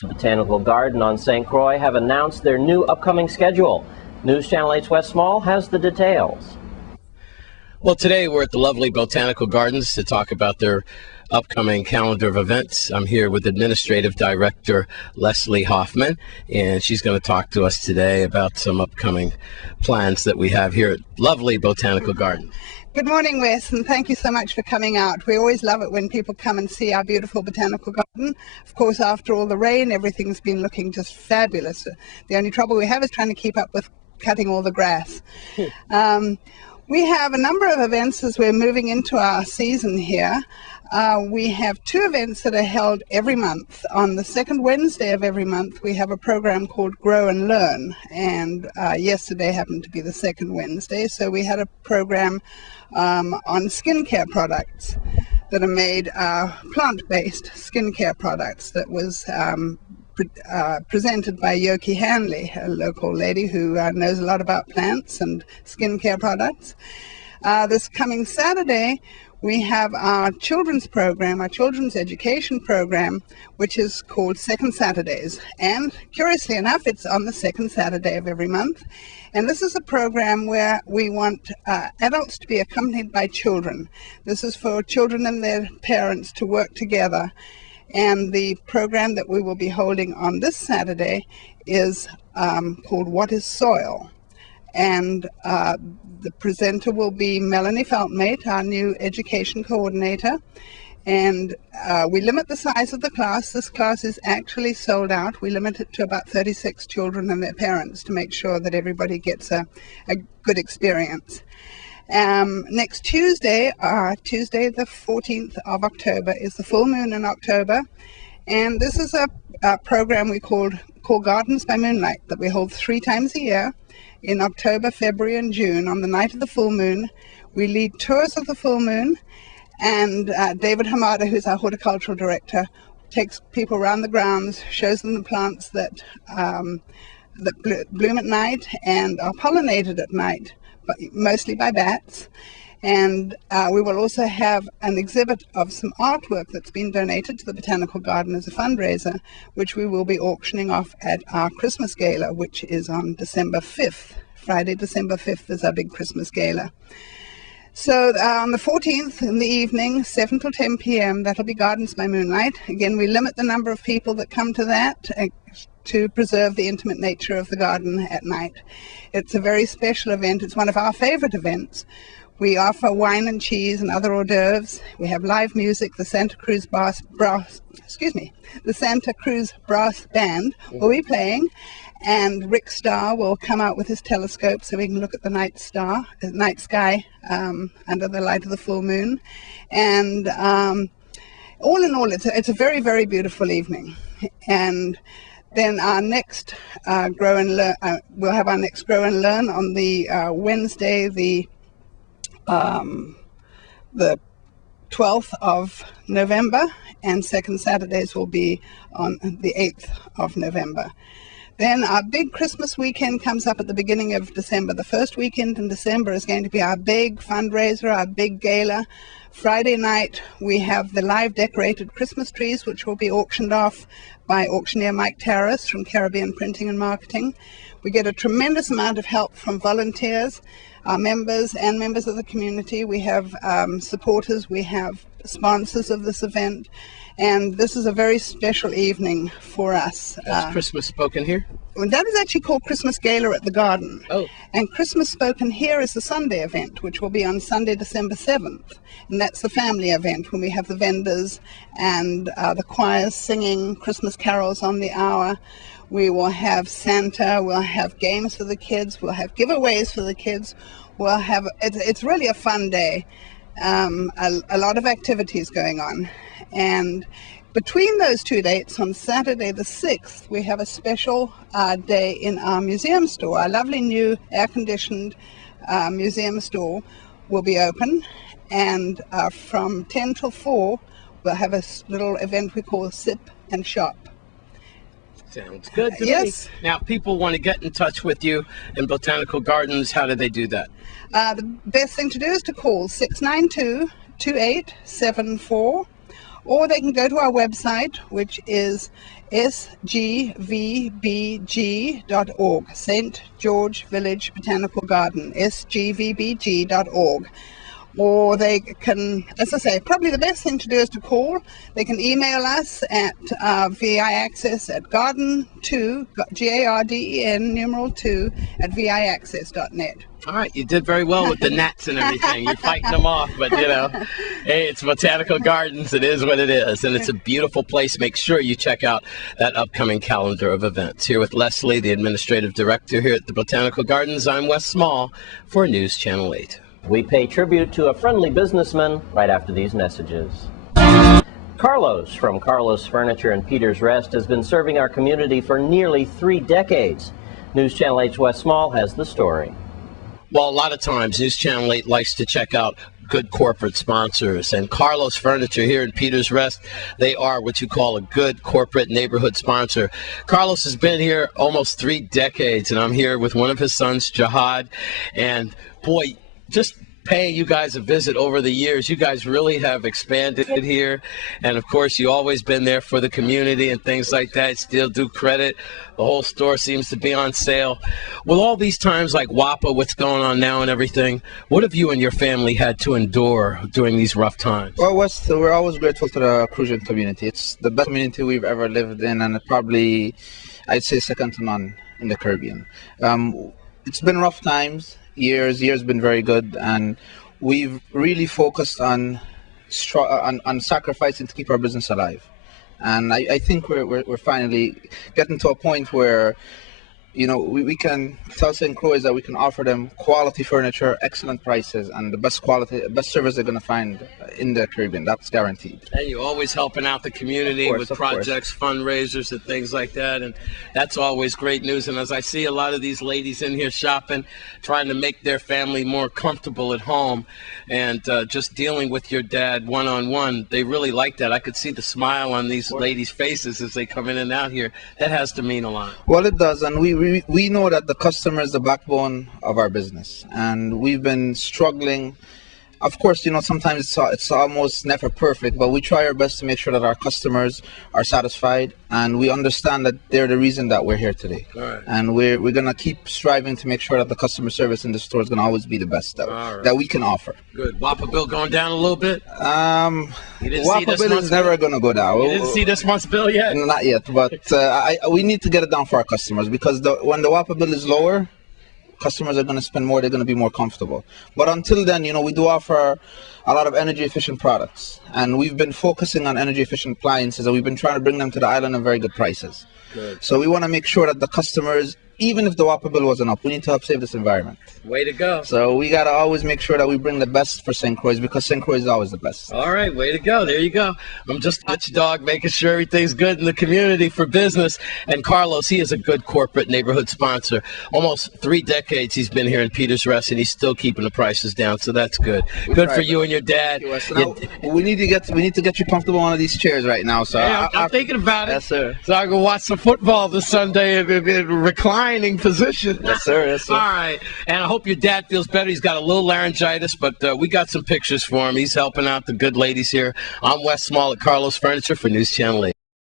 The Botanical Garden on St. Croix have announced their new upcoming schedule. News Channel 8's Wes Small has the details. Well, today we're at the lovely Botanical Gardens to talk about their upcoming calendar of events. I'm here with Administrative Director Leslie Hoffman, and she's going to talk to us today about some upcoming plans that we have here at lovely Botanical Garden. Good morning, Wes, and thank you so much for coming out. We always love it when people come and see our beautiful Botanical Garden. Of course, after all the rain, everything's been looking just fabulous. The only trouble we have is trying to keep up with cutting all the grass. We have a number of events as we're moving into our season here. We have two events that are held every month. On the second Wednesday of every month, we have a program called Grow and Learn, and yesterday happened to be the second Wednesday, so we had a program on skincare products that are made plant-based skincare products that was presented by Yoki Hanley, a local lady who knows a lot about plants and skincare products. This coming Saturday, we have our children's program, our children's education program, which is called Second Saturdays. And curiously enough, it's on the second Saturday of every month. And this is a program where we want adults to be accompanied by children. This is for children and their parents to work together. And the program that we will be holding on this Saturday is called What is Soil? And the presenter will be Melanie Feltmate, our new education coordinator. And we limit the size of the class. This class is actually sold out. We limit it to about 36 children and their parents to make sure that everybody gets a good experience. Next Tuesday, Tuesday the 14th of October, is the full moon in October. And this is a program we call Gardens by Moonlight that we hold 3 times a year. In October, February, and June. On the night of the full moon, we lead tours of the full moon, and David Hamada, who's our horticultural director, takes people around the grounds, shows them the plants that bloom at night and are pollinated at night, but mostly by bats. And we will also have an exhibit of some artwork that's been donated to the Botanical Garden as a fundraiser, which we will be auctioning off at our Christmas Gala, which is on December 5th. Friday, December 5th is our big Christmas Gala. So on the 14th in the evening, 7 till 10 p.m., that'll be Gardens by Moonlight. Again, we limit the number of people that come to that to preserve the intimate nature of the garden at night. It's a very special event. It's one of our favorite events. We offer wine and cheese and other hors d'oeuvres. We have live music. The Santa Cruz Brass Band will be playing, and Rick Starr will come out with his telescope so we can look at the night sky under the light of the full moon. And all in all, it's a very, very beautiful evening. And then our next Grow and Learn, we'll have our next Grow and Learn on the Wednesday, the 12th of November, and second Saturdays will be on the 8th of November. Then our big Christmas weekend comes up at the beginning of December. The first weekend in December is going to be our big fundraiser, our big gala. Friday night we have the live decorated Christmas trees, which will be auctioned off by auctioneer Mike Terrace from Caribbean Printing and Marketing. We get a tremendous amount of help from volunteers, our members and members of the community. We have supporters, we have sponsors of this event, and this is a very special evening for us. That's Christmas Spoken Here? Well, that is actually called Christmas Gala at the Garden. Oh. And Christmas Spoken Here is the Sunday event, which will be on Sunday, December 7th. And that's the family event when we have the vendors and the choirs singing Christmas carols on the hour. We will have Santa, we'll have games for the kids, we'll have giveaways for the kids. We'll have, it's really a fun day. A lot of activities going on. And between those 2 dates, on Saturday the 6th, we have a special day in our museum store. Our lovely new air-conditioned museum store will be open. And from 10 till 4, we'll have a little event we call Sip and Shop. Sounds good to yes. me. Now, people want to get in touch with you in Botanical Gardens. How do they do that? The best thing to do is to call 692-2874, or they can go to our website, which is sgvbg.org, St. George Village Botanical Garden, sgvbg.org. Or they can, as I say, probably the best thing to do is to call. They can email us at viaccess at garden2, GARDEN, numeral 2, at viaccess.net. All right, you did very well with the gnats and everything. You're fighting them off, but you know, hey, it's Botanical Gardens. It is what it is, and it's a beautiful place. Make sure you check out that upcoming calendar of events. Here with Leslie, the Administrative Director here at the Botanical Gardens, I'm Wes Small for News Channel 8. We pay tribute to a friendly businessman right after these messages. Carlos from Carlos Furniture in Peters Rest has been serving our community for nearly 3 decades. News Channel 8's Wes Small has the story. Well, a lot of times News Channel 8 likes to check out good corporate sponsors, and Carlos Furniture here in Peters Rest, they are what you call a good corporate neighborhood sponsor. Carlos has been here almost 3 decades, and I'm here with one of his sons, Jihad, and boy, just paying you guys a visit over the years, you guys really have expanded here, and of course you always been there for the community and things like that. Still do credit. The whole store seems to be on sale. With all these times like WAPA, what's going on now and everything, what have you and your family had to endure during these rough times? Well, West, we're always grateful to the Crucian community. It's the best community we've ever lived in, and probably, I'd say, second to none in the Caribbean. It's been rough times. Years been very good, and we've really focused on sacrificing to keep our business alive. And I think we're finally getting to a point where, you know, we can tell St. Croix that we can offer them quality furniture, excellent prices, and the best quality, best service they're going to find in the Caribbean. That's guaranteed. And you're always helping out the community with projects, fundraisers, and things like that, and that's always great news. And as I see a lot of these ladies in here shopping, trying to make their family more comfortable at home, and just dealing with your dad one-on-one, they really like that. I could see the smile on these ladies' faces as they come in and out here. That has to mean a lot. Well, it does, and we know that the customer is the backbone of our business, and we've been struggling. Of course, you know, sometimes it's almost never perfect, but we try our best to make sure that our customers are satisfied, and we understand that they're the reason that we're here today. All right. And we're going to keep striving to make sure that the customer service in the store is going to always be the best that we can offer. Good. WAPA bill going down a little bit? WAPA bill is never going to go down. You didn't see this month's bill yet? Not yet, but we need to get it down for our customers, because when the WAPA bill is lower, customers are going to spend more, they're going to be more comfortable. But until then, you know, we do offer a lot of energy efficient products, and we've been focusing on energy efficient appliances, and we've been trying to bring them to the island at very good prices. Good. So we want to make sure that the customers, even if the WAPA bill wasn't up, we need to help save this environment. Way to go. So we got to always make sure that we bring the best for St. Croix, because St. Croix is always the best. All right, way to go. There you go. I'm just a watchdog, making sure everything's good in the community for business. And Carlos, he is a good corporate neighborhood sponsor. Almost 3 decades he's been here in Peters Rest, and he's still keeping the prices down, so that's good. Good for you and your dad. Now, we need to get you comfortable on one of these chairs right now. So hey, I'm thinking about it. Yes, sir. So I can watch some football this Sunday in reclining position. Yes, sir. Yes, sir. All right. And I hope your dad feels better. He's got a little laryngitis, but we got some pictures for him. He's helping out the good ladies here. I'm Wes Small at Carlos Furniture for News Channel 8.